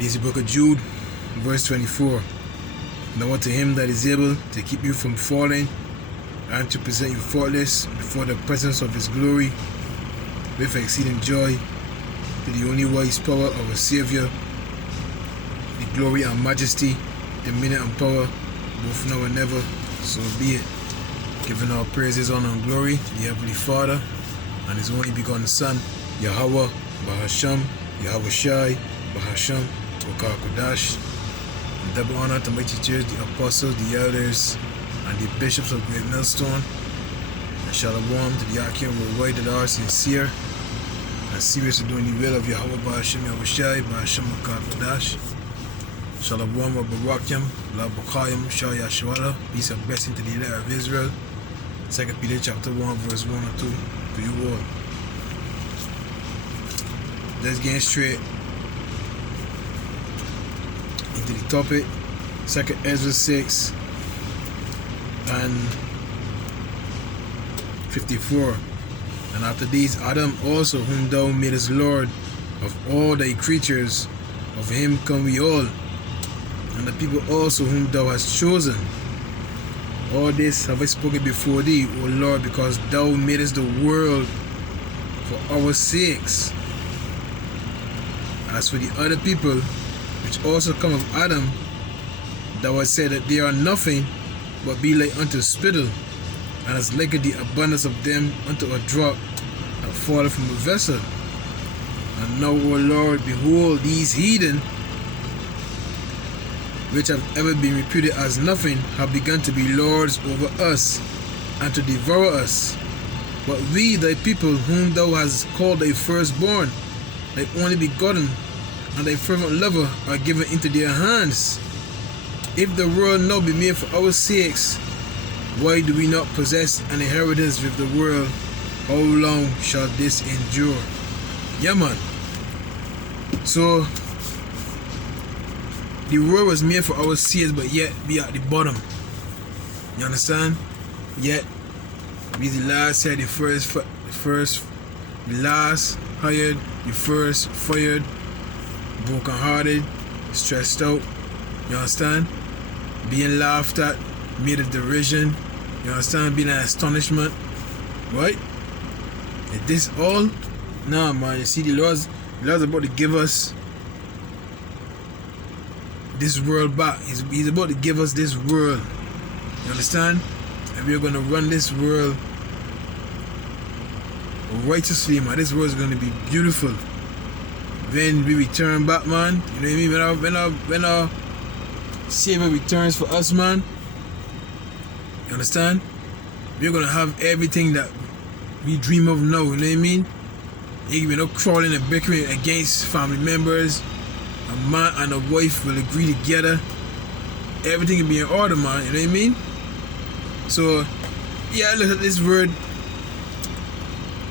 This is the book of Jude, verse 24. Now unto him that is able to keep you from falling and to present you faultless before the presence of his glory with exceeding joy, to the only wise power of our Savior, the glory and majesty, dominion and power, both now and ever, so be it. Giving our praises, honor and glory to the Heavenly Father and his only begotten Son, Yahweh, Bahasham, Yahweh Shai, Bahasham, Tokar Kodash. And double honor to mighty church, the apostles, the elders, and the bishops of Great Millstone. And shalom to the Akim worldwide that are sincere and serious to doing the will of Yahweh, Bahasham, Yahweh Shai, Bahasham, Tokar Kodash. Shalom wa Barakyam, La Bukayam, Shah Yashwala, peace and blessing to the elect of Israel. 2 Peter chapter 1, verse 1 and 2, to you all. Let's get straight into the topic. 2 Ezra 6 and 54. And after these, Adam also, whom thou madest Lord of all thy creatures, of him come we all, and the people also whom thou hast chosen. All this have I spoken before thee, O Lord, because thou madest the world for our sakes. As for the other people, which also come of Adam, thou hast said that they are nothing, but be like unto spittle, and as like the abundance of them unto a drop that falleth from a vessel. And now, O Lord, behold, these heathen, which have ever been reputed as nothing, have begun to be lords over us, and to devour us. But we, thy people, whom thou hast called thy firstborn, thy only begotten, and thy fervent lover, are given into their hands. If the world now be made for our sakes, why do we not possess an inheritance with the world? How long shall this endure? Yeah, man. So, the world was made for our sakes, but yet we are at the bottom. You understand? Yet we the last here, the last hired, the first fired, broken hearted, stressed out. You understand? Being laughed at, made a derision. You understand? Being an astonishment. Right? Is this all? Nah, man. You see, the Lord's about to give us this world back. He's about to give us this world. You understand? And we're going to run this world righteously, man. This world is going to be beautiful. When we return back, man. You know what I mean? When our Savior returns for us, man. You understand? We're going to have everything that we dream of now. You know what I mean? You're not crawling and bickering against family members. A man and a wife will agree together. Everything will be in order, man. You know what I mean? So, yeah, look at this word.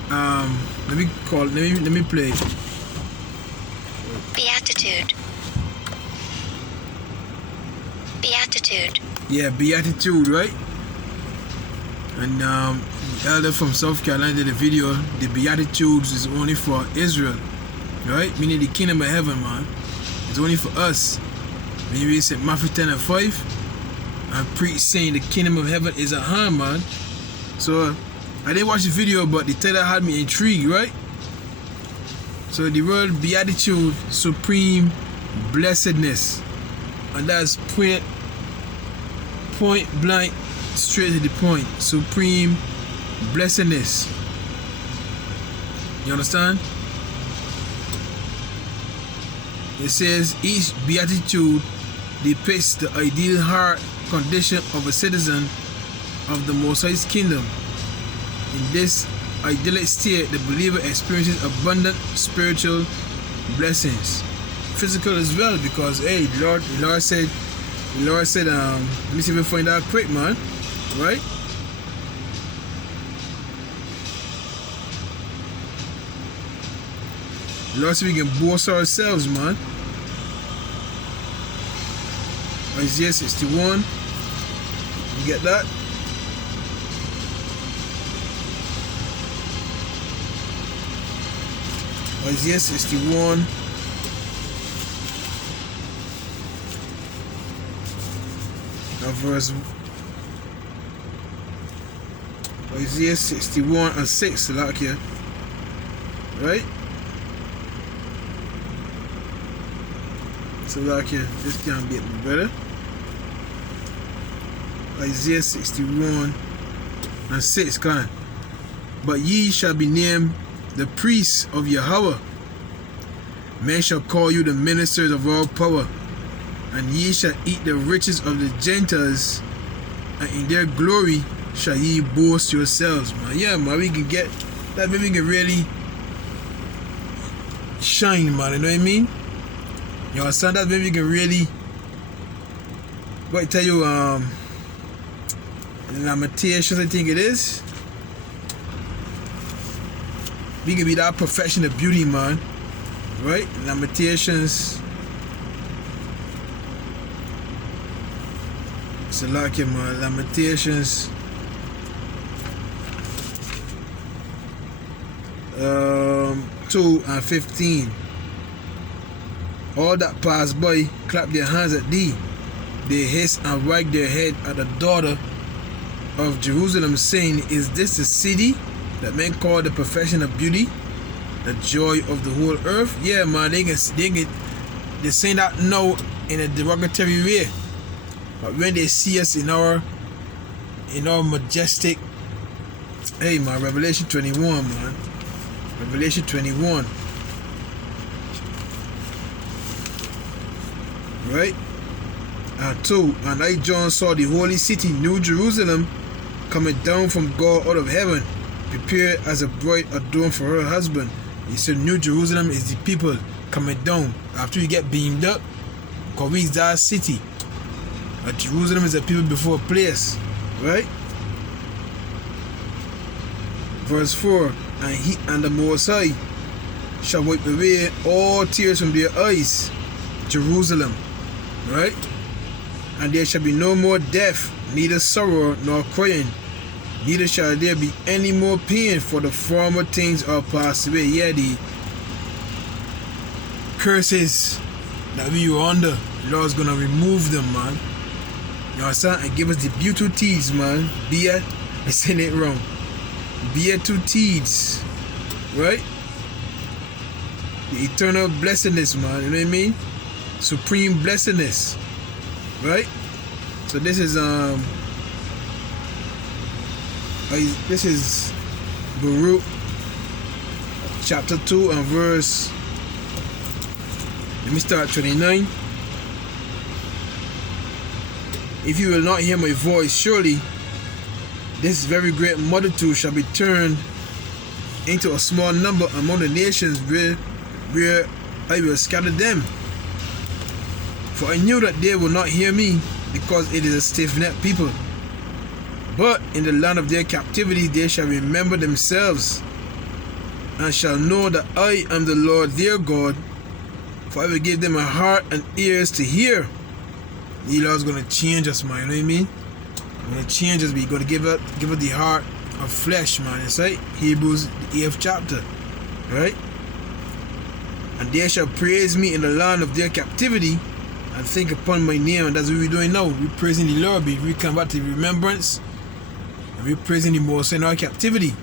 Let me play. Beatitude. Beatitude. Yeah, Beatitude, right? And the elder from South Carolina did a video. The Beatitudes is only for Israel, right? Meaning the kingdom of heaven, man. It's only for us. Maybe it's in Matthew 10 and 5. And preach saying the kingdom of heaven is at hand, man. So I didn't watch the video, but the title had me intrigued, right? So the word beatitude, supreme blessedness. And that's point blank, straight to the point. Supreme blessedness. You understand? It says each beatitude depicts the ideal heart condition of a citizen of the Most High's kingdom. In this idyllic state, the believer experiences abundant spiritual blessings, physical as well, because hey, the Lord said, let me see if I find that quick, man. Right? The Lord said we can boast ourselves, man. Isaiah 61. You get that? Isaiah 61 verse Isaiah 61 and 6, like here, right? So like here, this can be better. Isaiah 61 and 6, kind. But ye shall be named the priests of Yahweh. Men shall call you the ministers of all power, and ye shall eat the riches of the Gentiles, and in their glory shall ye boast yourselves. Man, yeah, man, we can get that, maybe we can really shine, man, you know what I mean? You understand that? Maybe we can really, what I tell you, Lamentations, I think it is. We can be that perfection of beauty, man. Right? Lamentations. So like it, man. Lamentations. 2 and 15. All that pass by clap their hands at thee. They hiss and wag their head at the daughter of Jerusalem, saying, is this the city that men call the perfection of beauty, the joy of the whole earth? Yeah, man, they say that now in a derogatory way, but when they see us in our majestic, hey man, Revelation 21, man, Revelation 21, right? And 2, and I John saw the holy city, New Jerusalem, coming down from God out of heaven, prepared as a bride adorned for her husband. He said New Jerusalem is the people coming down after you get beamed up, because we is that city. But Jerusalem is a people before a place, right? Verse 4, and he and the Most High shall wipe away all tears from their eyes, Jerusalem, right? And there shall be no more death, neither sorrow nor crying, neither shall there be any more pain, for the former things are passed away. Yeah, the curses that we were under, the Lord's gonna remove them, man. You understand? And give us the Beautitudes, man. I'm saying it wrong. Beautitudes, right? The eternal blessedness, man. You know what I mean? Supreme blessedness, right? So this is Baruch chapter 2 and verse, let me start 29. If you will not hear my voice, surely this very great multitude shall be turned into a small number among the nations where I will scatter them. For I knew that they will not hear me, because it is a stiff-necked people. But in the land of their captivity they shall remember themselves, and shall know that I am the Lord their God, for I will give them a heart and ears to hear. The Lord's going to change us, man, you know what I mean? He's going to change us, but He's going to give us the heart of flesh, man. It's right? Hebrews, the 8th chapter, right? And they shall praise me in the land of their captivity, and think upon my name. And that's what we're doing now. We're praising the Lord, we come back to remembrance, and we're praising the Most High in our captivity.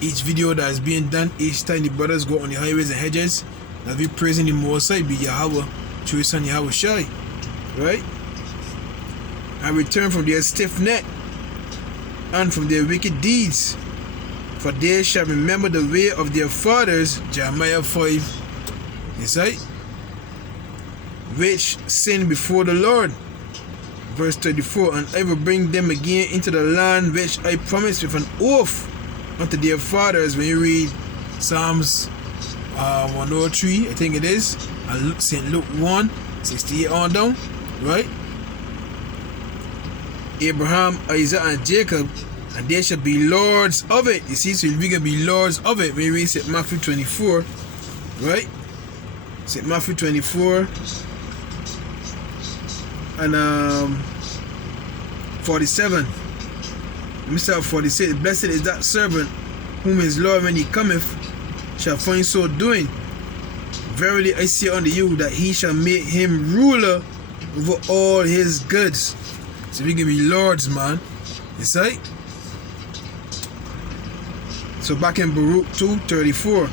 Each video that is being done, each time the brothers go on the highways and hedges, that we're praising the Most High, be Yahweh, through His Son Yahweh Shai, right? And return from their stiff neck and from their wicked deeds, for they shall remember the way of their fathers, Jeremiah 5, yes, right? Which sinned before the Lord. Verse 34, and I will bring them again into the land which I promised with an oath unto their fathers. When you read Psalms 103, I think it is, and St. Luke 1, 68 on down, right? Abraham, Isaac, and Jacob, and they shall be lords of it. You see, so we can be lords of it. When you read St. Matthew 24, right? St. Matthew 24 and 47. Let me start 46. Blessed is that servant whom his Lord, when he cometh, shall find so doing. Verily I say unto you, that he shall make him ruler over all his goods. So we can be lords, man. You see? So back in Baruch 2:34,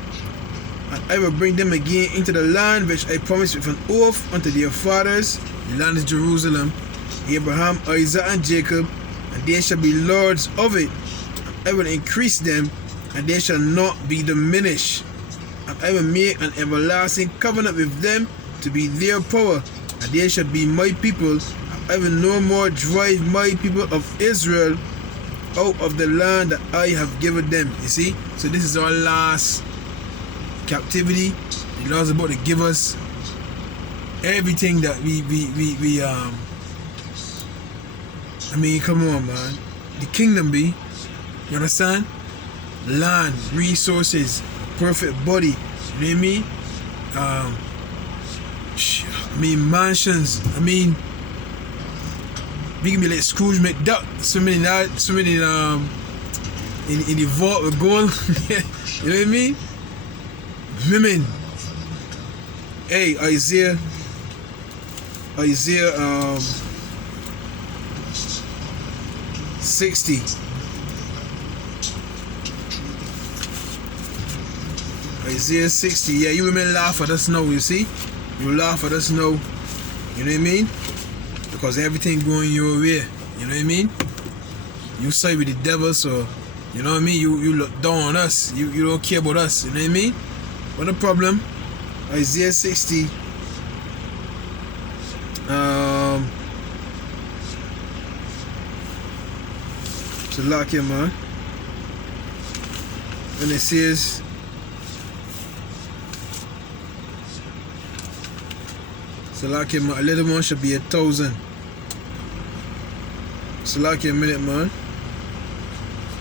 and I will bring them again into the land which I promised with an oath unto their fathers. The land is Jerusalem, Abraham, Isaac, and Jacob, and they shall be lords of it. And I will increase them, and they shall not be diminished. And I will make an everlasting covenant with them to be their power, and they shall be my people. And I will no more drive my people of Israel out of the land that I have given them. You see? So this is our last captivity. The Lord's about to give us everything that we I mean, come on, man. The kingdom be, you understand? Land, resources, perfect body, you know what I mean? I mean, mansions. I mean, we can be like Scrooge McDuck. So many in the vault with gold. You know what I mean? Women. Hey, Isaiah 60. Isaiah 60. Yeah, you women laugh at us now, you see? You laugh at us now. You know what I mean? Because everything going your way. You know what I mean? You side with the devil, so you know what I mean? You look down on us. You don't care about us. You know what I mean? What the problem? Isaiah 60. So lock here, man. And it says, so lock here, man. A little one should be 1,000. So lock here a minute, man.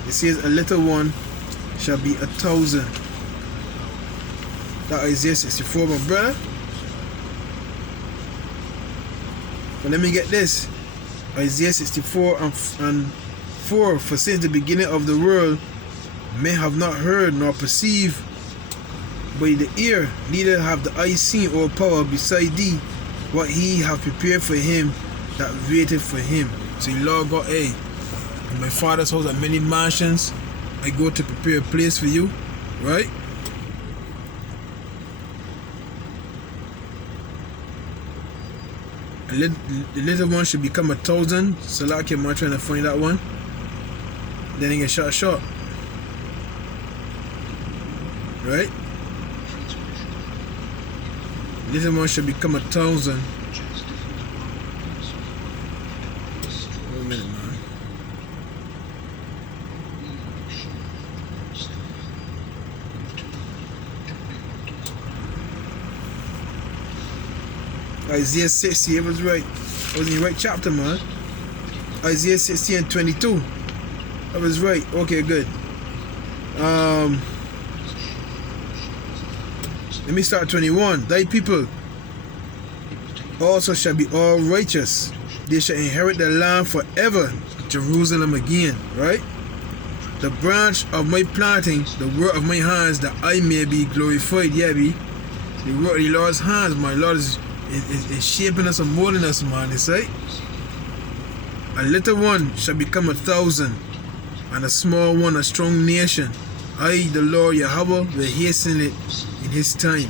It says a little one shall be 1,000. That Isaiah 64, my brother. But let me get this. Isaiah 64 and 4. For since the beginning of the world, men have not heard nor perceived by the ear, neither have the eye seen or power beside thee, what he have prepared for him that waiteth for him. So the Lord God, hey, in my father's house are many mansions. I go to prepare a place for you, right? The little one should become 1,000. So like him, I'm trying to find that one. Then he get shot. Right? Little one should become 1,000. Wait a minute, man. Isaiah 60, it was right. I was in the right chapter, man. Isaiah 60 and 22. I was right. Okay, good. Let me start 21. Thy people also shall be all righteous. They shall inherit the land forever. Jerusalem again, right? The branch of my planting, the work of my hands, that I may be glorified. Yeah, be. The work of the Lord's hands, my Lord is shaping us and molding us, man. It's right. A little one shall become 1,000, and a small one a strong nation. I, the Lord Yahweh, will hasten it in his time.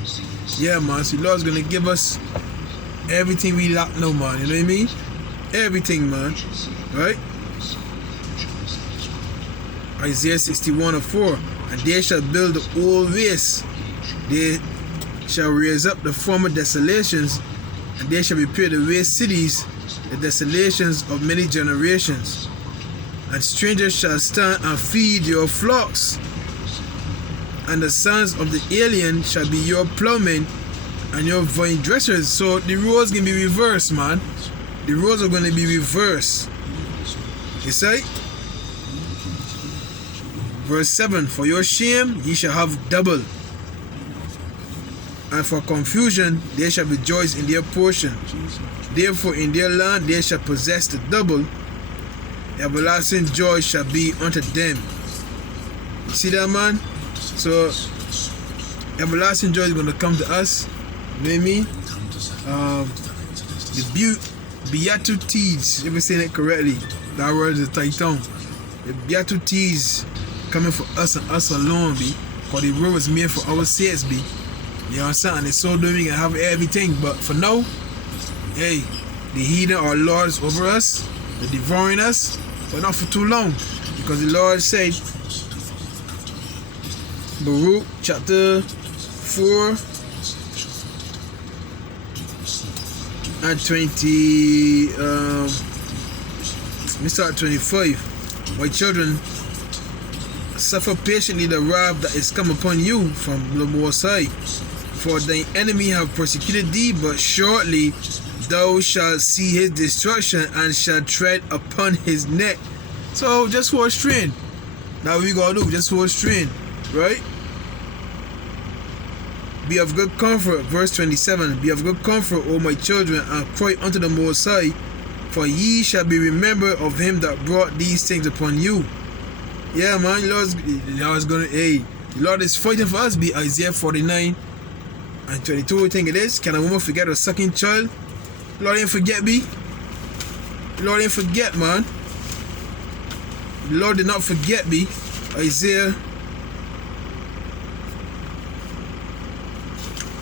Yeah, man. So the Lord's gonna give us everything we lack now, man. You know what I mean? Everything, man. Right? Isaiah 61 and 4. And they shall build the old ways. They shall raise up the former desolations, and they shall repair the waste cities, the desolations of many generations. And strangers shall stand and feed your flocks, and the sons of the alien shall be your plowmen and your vine dressers. So the roles can be reversed, man. The roles are going to be reversed. You see? Verse 7. For your shame ye shall have double, and for confusion they shall rejoice in their portion. Therefore in their land they shall possess the double. Everlasting joy shall be unto them. You see that, man? So everlasting joy is going to come to us. You know what I mean? Beautitudes, if I'm saying it correctly, that word is Titan. The Beautitudes coming for us and us alone, be. Because the world was made for our sakes, be. You know what I'm saying? And it's so doing we can have everything. But for now, hey, the heathen are lords over us, they're devouring us, but not for too long. Because the Lord said, Baruch chapter 4 and 20, let me start at 25. My children, suffer patiently the wrath that is come upon you from the Most High. For thine enemy have persecuted thee, but shortly thou shalt see his destruction and shalt tread upon his neck. So just hold straight. Now what we gotta do, just hold straight, right? Be of good comfort, verse 27. Be of good comfort, O my children, and cry unto the Most High, for ye shall be remembered of him that brought these things upon you. Yeah, man, the Lord is fighting for us. Be Isaiah 49 and 22, I think it is. Can a woman forget her sucking child? Lord ain't forget me. Lord ain't forget, man. The Lord did not forget me. Isaiah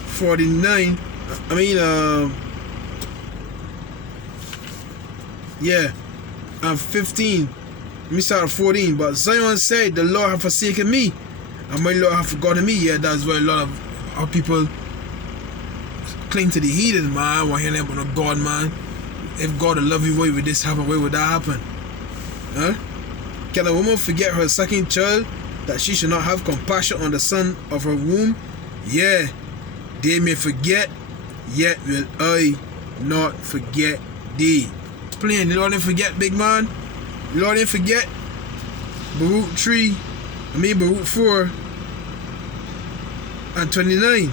49. I'm 15. Let me start at 14. But Zion said, the Lord have forsaken me, and my Lord have forgotten me. Yeah, that's why a lot of our people cling to the heathen, man. I want to hear them on a God, man. If God will love you, why would this happen? Why would that happen? Huh? Can a woman forget her sucking child, that she should not have compassion on the son of her womb? Yeah, they may forget, yet will I not forget thee. Plain, the Lord didn't forget, big man. The Lord didn't forget. Baruch 4 and 29.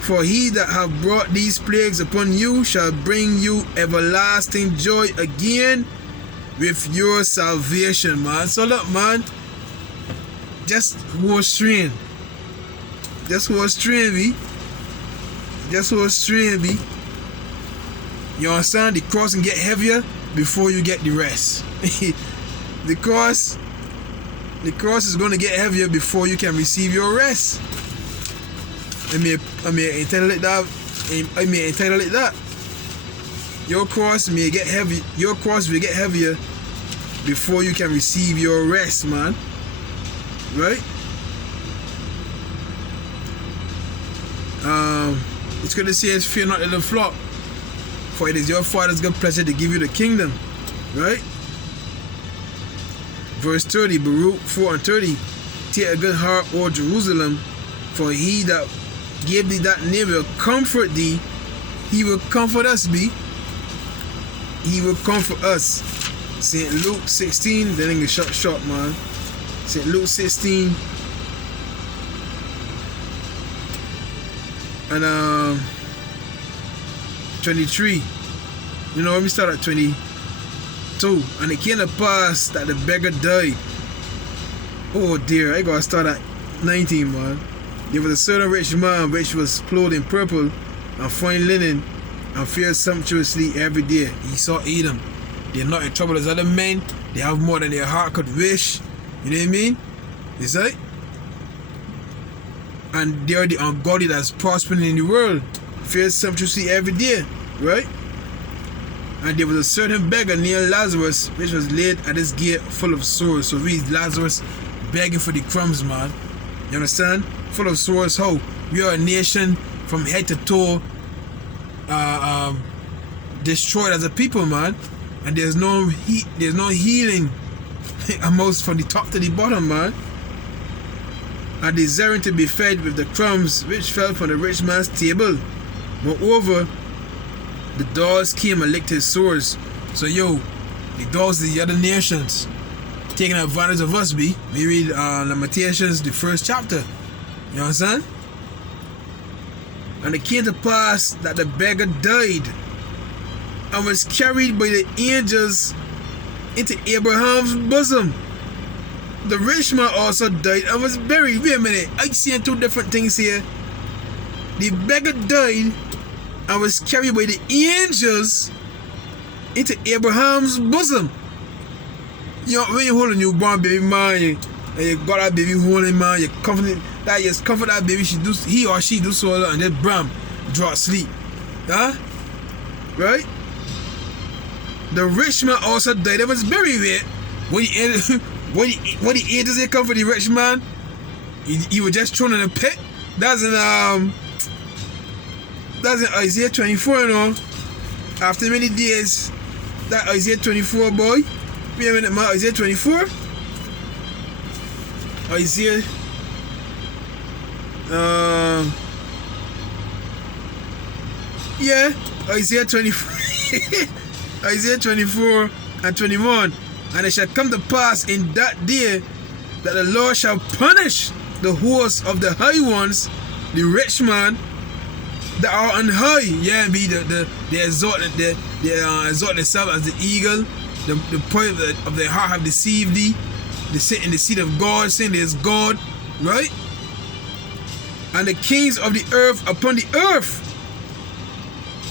For he that have brought these plagues upon you shall bring you everlasting joy again with your salvation, man. So look, man, just hold straight. Just hold straight, be. Just hold straight, be. You understand? The cross can get heavier before you get the rest. The cross is going to get heavier before you can receive your rest. I may entitle it that. Your cross may get heavy. Your cross will get heavier before you can receive your rest, man. Right? It's going to say, fear not, little flock, for it is your Father's good pleasure to give you the kingdom. Right? Verse 30, Baruch 4 and 30. Take a good heart, O Jerusalem, for he that gave thee that name will comfort thee. He will comfort us, be. He will comfort us. St. Luke 16, then it's short, man. St. Luke 16 and 23. You know, let me start at 22. And it came to pass that the beggar died. Oh dear, I gotta start at 19, man. There was a certain rich man which was clothed in purple and fine linen, and fared sumptuously every day. He saw Edom. They're not in trouble as other men. They have more than their heart could wish. You know what I mean? Is that? And they are the ungodly that's prospering in the world. Fared sumptuously every day. Right? And there was a certain beggar near Lazarus, which was laid at his gate full of sores. So read Lazarus begging for the crumbs, man. You understand? Full of sores. How? We are a nation from head to toe, destroyed as a people, man. And there's no healing almost from the top to the bottom, man. And desiring to be fed with the crumbs which fell from the rich man's table. Moreover, the dogs came and licked his sores. So the dogs of the other nations taking advantage of us, be. We read Lamentations, the 1st chapter. You understand? And it came to pass that the beggar died and was carried by the angels into Abraham's bosom. The rich man also died and was buried. Wait a minute, I see two different things here. The beggar died and was carried by the angels into Abraham's bosom. You know, when you hold a newborn baby, man, and you got that baby holding, man, you comfort that baby, he or she do so, and then bam, drop asleep. Huh? Right? The rich man also died. It was very weird. When the angels they come for the rich man, he was just thrown in a pit. That's in Isaiah 24, you know. After many days, that Isaiah 24, boy. Wait a minute, man. Isaiah 24. Isaiah. Yeah, Isaiah 24. Isaiah 24 and 21. And it shall come to pass in that day that the Lord shall punish the hosts of the high ones, the rich man that are on high. Yeah, be they exalt themselves as the eagle. The pride of their heart have deceived thee. They sit in the seat of God, saying there is God, right? And the kings of the earth upon the earth.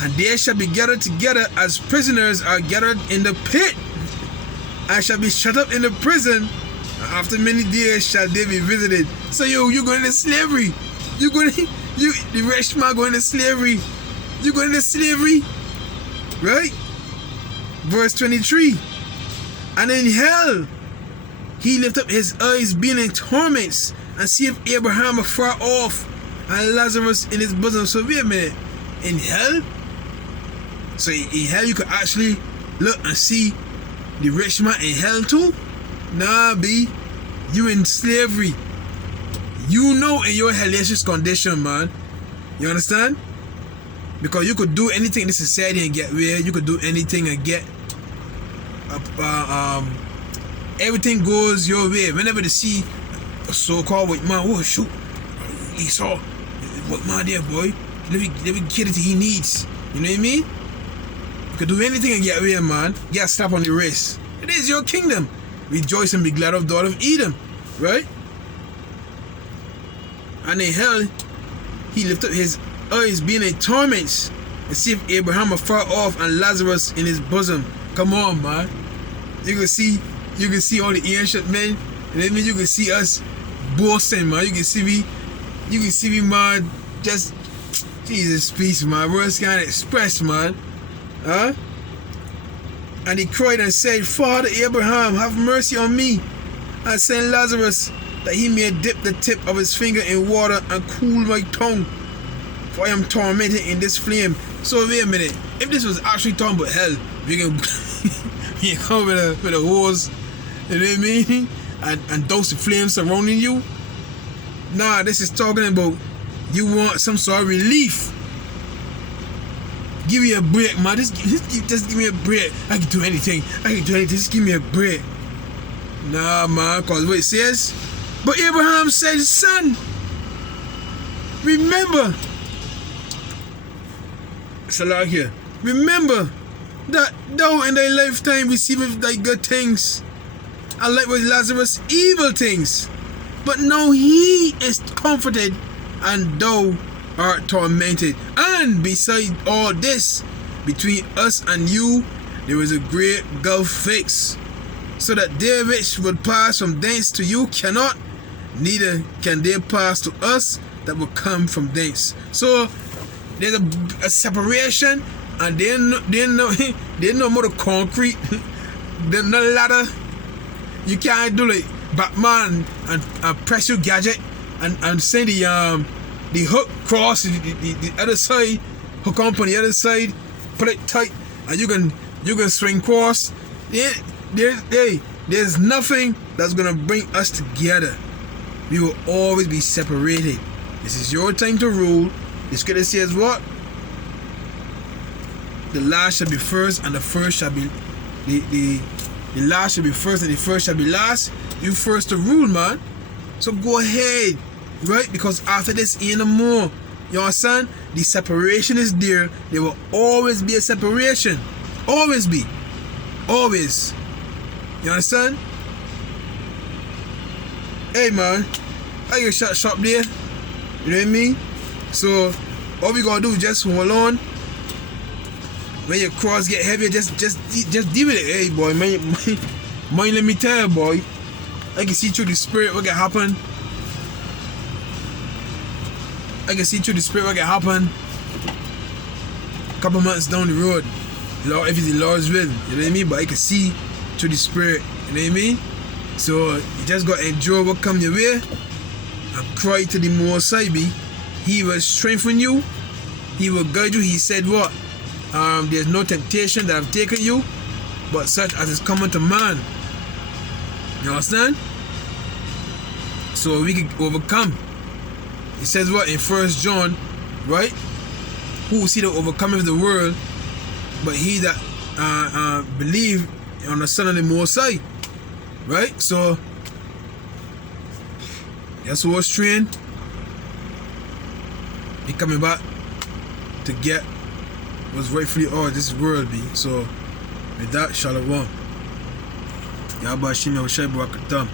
And they shall be gathered together as prisoners are gathered in the pit, and shall be shut up in the prison. And after many days shall they be visited. So you going into slavery. The rich man going into slavery. You going into slavery, right? Verse 23. And in hell he lift up his eyes, being in torments, and seeth Abraham afar off, and Lazarus in his bosom. So wait a minute, in hell? So in hell you could actually look and see the rich man in hell too? Nah, B. You in slavery. You know in your hellacious condition, man. You understand? Because you could do anything in this society and get where you could do anything and get everything goes your way. Whenever they see a so-called white man, oh shoot, he saw white man there, boy. Let me get it he needs. You know what I mean? You could do anything and get away, man. Get a slap on the wrist. It is your kingdom. Rejoice and be glad of daughter of Edom. Right? And in hell, he lift up his eyes, being in torments, and see if Abraham afar off and Lazarus in his bosom. Come on, man. You can see all the ancient men. You know what I mean? You can see us boasting, man. You can see me, man. Just Jesus, peace, man. Words can't express, man. Huh? And he cried and said, Father Abraham, have mercy on me, and send Lazarus, that he may dip the tip of his finger in water and cool my tongue, for I am tormented in this flame. So wait a minute. If this was actually talking about hell, you can you come with a hose, you know what I mean? And dose the flames surrounding you. Nah, this is talking about you want some sort of relief. Give me a break, man. Just give me a break. I can do anything. Just give me a break. Nah, man, cause what it says. But Abraham said, son, remember. Salah here. Remember that thou in thy lifetime receivest thy good things, and likewise Lazarus evil things. But now he is comforted, and thou art tormented. And beside all this, between us and you, there is a great gulf fixed, so that they which would pass from thence to you cannot, neither can they pass to us that will come from thence. So there's a separation, and they no more the concrete, the ladder. You can't do like Batman and press your gadget and send the hook cross the other side, hook on the other side, put it tight, and you can swing cross. There's nothing that's gonna bring us together. We will always be separated. This is your time to rule. The scripture says what? The last shall be first, and the first shall be the last shall be first, and the first shall be last. You first to rule, man. So go ahead, right? Because after this ain't no more. You understand? The separation is there. There will always be a separation. Always be. Always. You understand? Hey, man. I get shut shop there. You know what I mean? So all we gotta do is just hold on. when your cross get heavy, just deal with it. Hey boy, man, let me tell you, boy. I can see through the spirit what can happen. I can see through the spirit what can happen. Couple months down the road, Lord, if it's the Lord's will, you know what I mean? But I can see through the spirit, you know what I mean? So you just gotta enjoy what come your way and cry to the Most High. He will strengthen you. He will guide you. He said what? There's no temptation that have taken you, but such as is common to man. You understand? So we can overcome. It says what in 1 John, right? Who see the overcoming of the world, but he that believe on the Son of the Most High, right? So that's what's trained. He coming back to get what's rightfully ours this world be. So with that, Shalom. Yabba Shimya Shai Barakatam.